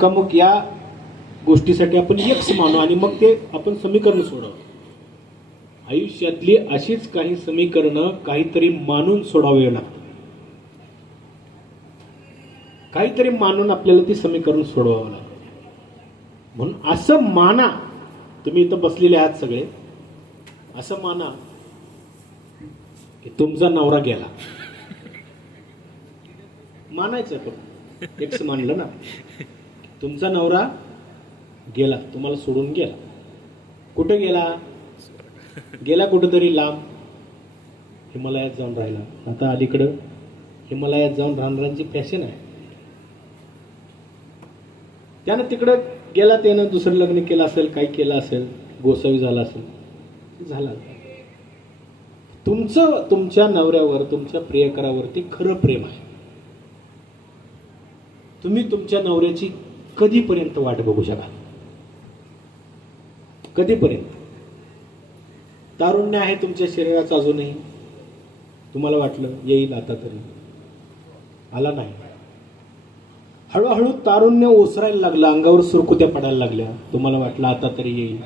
अमुक या गोष्टीसाठी आपण एक्स मानू आणि मग ते आपण समीकरण सोडवू. आयुष्यातली अशीच काही समीकरणं काहीतरी मानून सोडावे लागतात. काहीतरी मानून आपल्याला ती समीकरण सोडवावं लागतं. म्हणून असं माना, तुम्ही इथं बसलेले आहात सगळे, असं माना की तुमचा नवरा गेला. मानायचं आपण, एक्स मानलं ना, तुमचा नवरा गेला, तुम्हाला सोडून गेला. कुठे गेला? गेला कुठेतरी लांब, हिमालयात जाऊन राहिला. आता अलीकडं हिमालयात जाऊन राहणाऱ्यांची फॅशन आहे. त्यानं तिकडं गेला, त्यानं दुसरं लग्न केलं असेल, काही केलं असेल, गोसावी झाला असेल, झाला. तुमचं तुमच्या नवऱ्यावर, तुमच्या प्रियकरावरती खरं प्रेम आहे. तुम्ही तुमच्या नवऱ्याची कधीपर्यंत वाट बघू शकाल? कधीपर्यंत? तारुण्य आहे तुमच्या शरीराचं अजूनही, तुम्हाला वाटलं येईल आता तरी, आला नाही. हळूहळू तारुण्य ओसरायला लागलं, अंगावर सुरकुत्या पडायला लागल्या, तुम्हाला वाटलं आता तरी येईल,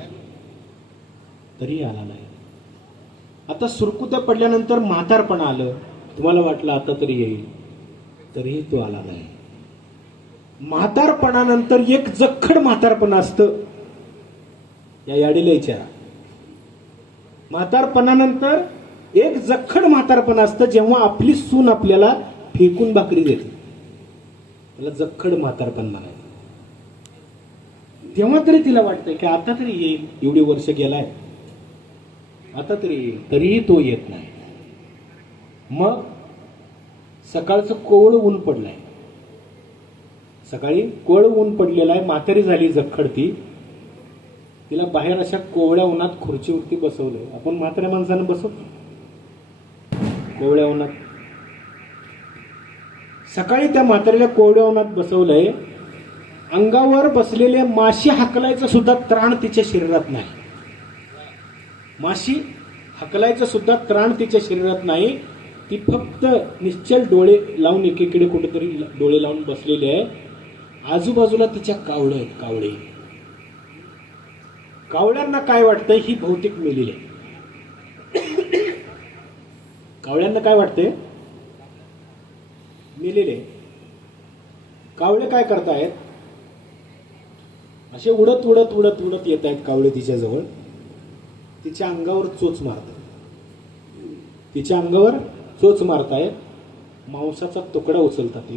तरी आला नाही. आता सुरकुत्या पडल्यानंतर म्हातारपण आलं, तुम्हाला वाटलं आता तरी येईल, तरीही तो आला नाही. म्हातारपणानंतर एक जखड म्हातारपण असतं, या याडीला विचारा. म्हातारपणानंतर एक जखड म्हातारपण असतं, जेव्हा आपली सून आपल्याला फेकून भाकरी देते, त्याला जखड म्हातारपण म्हणायचं. तेव्हा तरी तिला वाटतंय की आता तरी येईल, एवढी वर्ष गेलाय, आता तरी येईल, तरीही तो येत नाही. मग सकाळचं कोवळं ऊन पडलंय, सकाळी कोवळं ऊन पडलेलं आहे, म्हातारी झाली जखड ती, तिला बाहेर अशा कोवळ्या उन्हात खुर्चीवरती बसवलंय. आपण म्हाताऱ्या माणसानं बसवतो कोवळ्या उन्हात. सकाळी त्या म्हातारीला कोवळ्या उन्हात बसवलंय, अंगावर बसलेले माशी हाकलायचं सुद्धा त्राण तिच्या शरीरात नाही. माशी हाकलायचं सुद्धा त्राण तिच्या शरीरात नाही. ती फक्त निश्चल डोळे लावून एकीकडे कुठेतरी डोळे लावून बसलेली आहे. आजूबाजूला तिच्या कावळे आहेत, कावळे. कावळ्यांना काय वाटतंय? ही भौतिक मेलेली आहे. कावळ्यांना काय वाटतंय? मेलेले. कावळे काय करतायत? असे उडत उडत उडत उडत येत आहेत कावळे तिच्याजवळ, तिच्या अंगावर चोच मारतात, तिच्या अंगावर चोच मारतायत, मांसाचा तुकडा उचलतात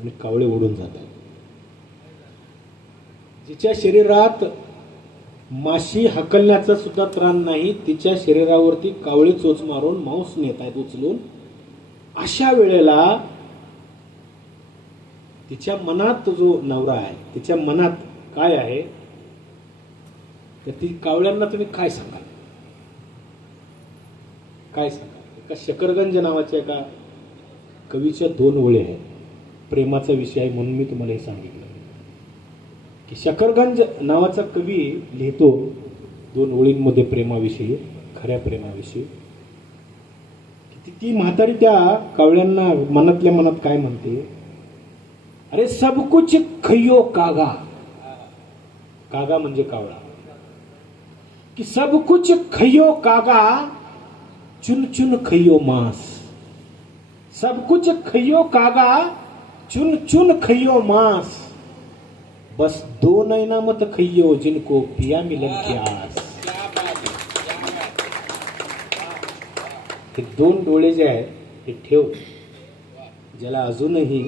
आणि कावळे उडून जात आहेत. जिच्या शरीरात माशी हकलण्याचा सुद्धा त्राण नाही, तिच्या शरीरावरती कावळे चोच मारून मांस नेत आहेत उचलून. अशा वेळेला तिच्या मनात जो नवरा आहे, तिच्या मनात काय आहे? तर ती कावळ्यांना तुम्ही काय सांगाल? काय सांगाल? एका शकरगंज नावाच्या एका कवीच्या 2 ओळी आहेत, प्रेमाचा विषय आहे म्हणून मी तुम्हाला हे सांगितलं की शकरगंज नावाचा कवी लिहितो 2 ओळींमध्ये प्रेमाविषयी, खऱ्या प्रेमाविषयी. ती म्हातारी त्या कावळ्यांना मनातल्या मनात काय म्हणते? अरे सब कुछ खइयो कागा. कागा म्हणजे कावळा. कि सब कुछ खइयो कागा, चुन चुन खइयो मांस. सब कुछ खइयो कागा, चुन चुन खइयो मांस. बस 2 नैना मत खइयो, जिनको पिया मिलन की आस. हे 2 डोळे जे आहेत हे ठेव, ज्याला अजूनही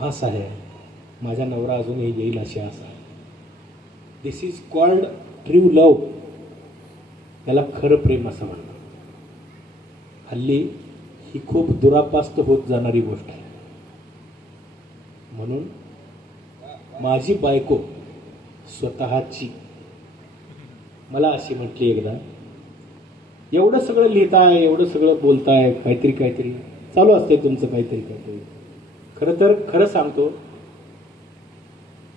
आस आहे, माझा नवरा अजूनही येईल अशी आस आहे. दिस इज कॉल्ड ट्रू लव्ह. त्याला खरं प्रेम असं म्हणतात. हल्ली ही खूप दुरापास्त होत जाणारी गोष्ट आहे. म्हणून माझी बायको स्वतःची मला अशी म्हटली एकदा, एवढं सगळं लिहिताय, एवढं सगळं बोलताय, काहीतरी काहीतरी चालू असते तुमचं, काहीतरी काहीतरी. खरं तर खरं सांगतो,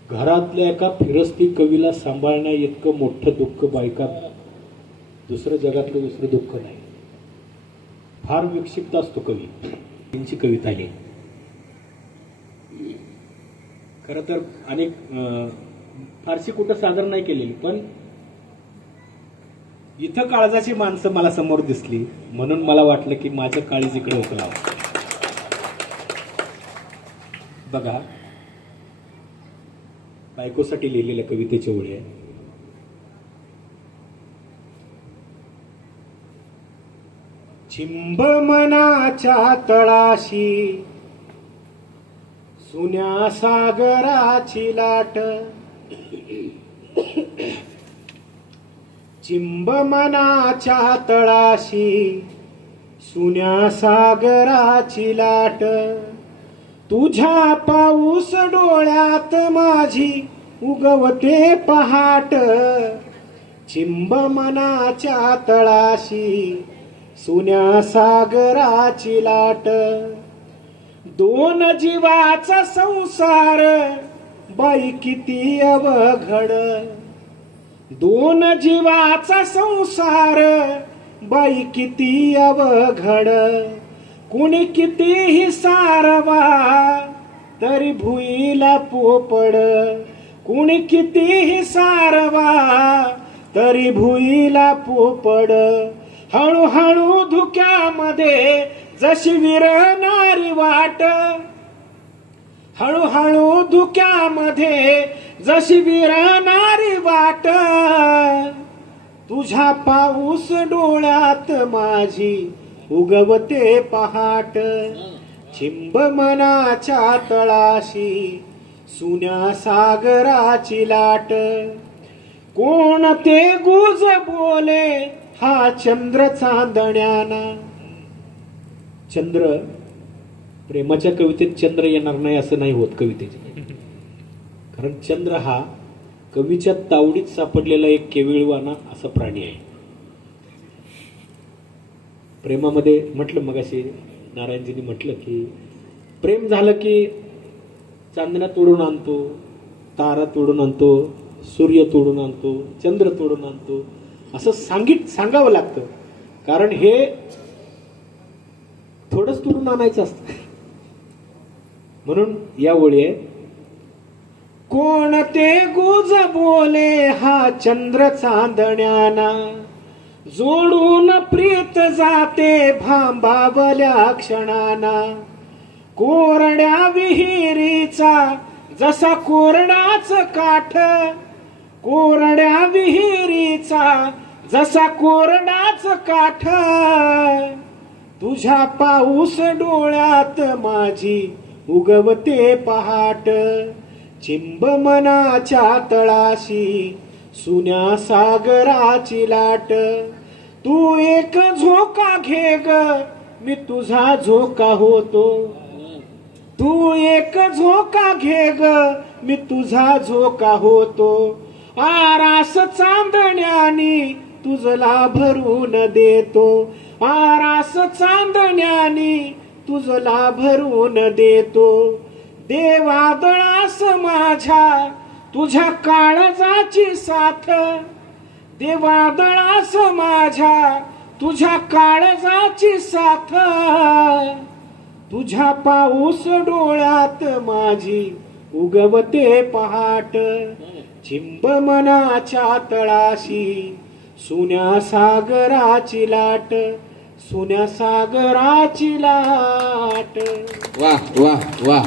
घरातल्या एका फिरस्ती कवीला सांभाळण्या इतकं मोठं दुःख बायका दुसरं जगातलं दुसरं दुःख नाही. फार विक्षिप्त असतो कवी. त्यांची कविता लिहि. खरं तर अनेक फारशी कुठं सादर नाही केलेली, पण इथं काळजाची माणसं मला समोर दिसली म्हणून मला वाटलं की माझं काळीज इकडे उकलावं. बघा, बायकोसाठी लिहिलेल्या कवितेची ओळी आहे. चिंब मनाच्या तळाशी सुन्या सागराची लाट, चिंब मनाच्या तळाशी सुन्या सागराची लाट, तुझ्या पाऊस डोळ्यात माझी उगवते पहाट, चिंब मनाच्या तळाशी सुन्या सागराची लाट, दोन जीवाचा संसार बाई किती अवघड, दोन जीवाचा संसार बाई किती अवघड, कुणी कितीही सारवा तरी भुईला पोपड, कुणी कितीही सारवा तरी भुईला पोपड, हळूहळू धुक्यामध्ये जशी विरणारी वाट, हळूहळू धुक्यामध्ये जशी विरणारी वाट, तुझ्या पाऊस डोळ्यात माझी उगवते पहाट, चिंब मनाच्या तळाशी सुन्या सागराची लाट, कोण ते गुज बोले हा चंद्र चांदण्याना. चंद्र, प्रेमाच्या कवितेत चंद्र येणार नाही असं नाही होत कवितेचे, कारण चंद्र हा कवीच्या तावडीत सापडलेला एक केविळवाना असा प्राणी आहे. प्रेमामध्ये म्हटलं मगाशी नारायणजींनी म्हटलं की प्रेम झालं की चांदण्या तोडून आणतो, तारा तोडून आणतो, सूर्य तोडून आणतो, चंद्र तोडून आणतो असं सांगावं लागतं, कारण हे थोडंच तोडून आणायचं असतं. म्हणून या ओळी आहे, कोण ते गुज बोले हा चंद्र चांदण्याना, जोडून प्रीत जाते भांबावल्या क्षणाना, कोरड्या विहिरीचा जसा कोरडाच काठ, कोरड्या विहिरीचा जसा कोरडाच काठ, तुझ्या पाऊस डोळ्यात माझी उगवते पहाट, चिंब मनाच्या तळाशी सुन्या सागराची लाट, तू एक झोका घे ग मी तुझा झोका होतो, तू एक झोका घे ग मी तुझा झोका होतो, आरास चांदण्यानी तुझला भरून देतो, आरास चांदण्यानी तुझला भरून देतो, देवादळास माझ्या तुझ्या काळजाची साथ, देवादळास माझ्या तुझ्या काळजाची साथ, तुझ्या पाऊस डोळ्यात माझी उगवते पहाट, चिंब मनाच्या तळाशी सुन्या सागराची लाट, सुन्या सागराची लाट. वाह वाह वाह.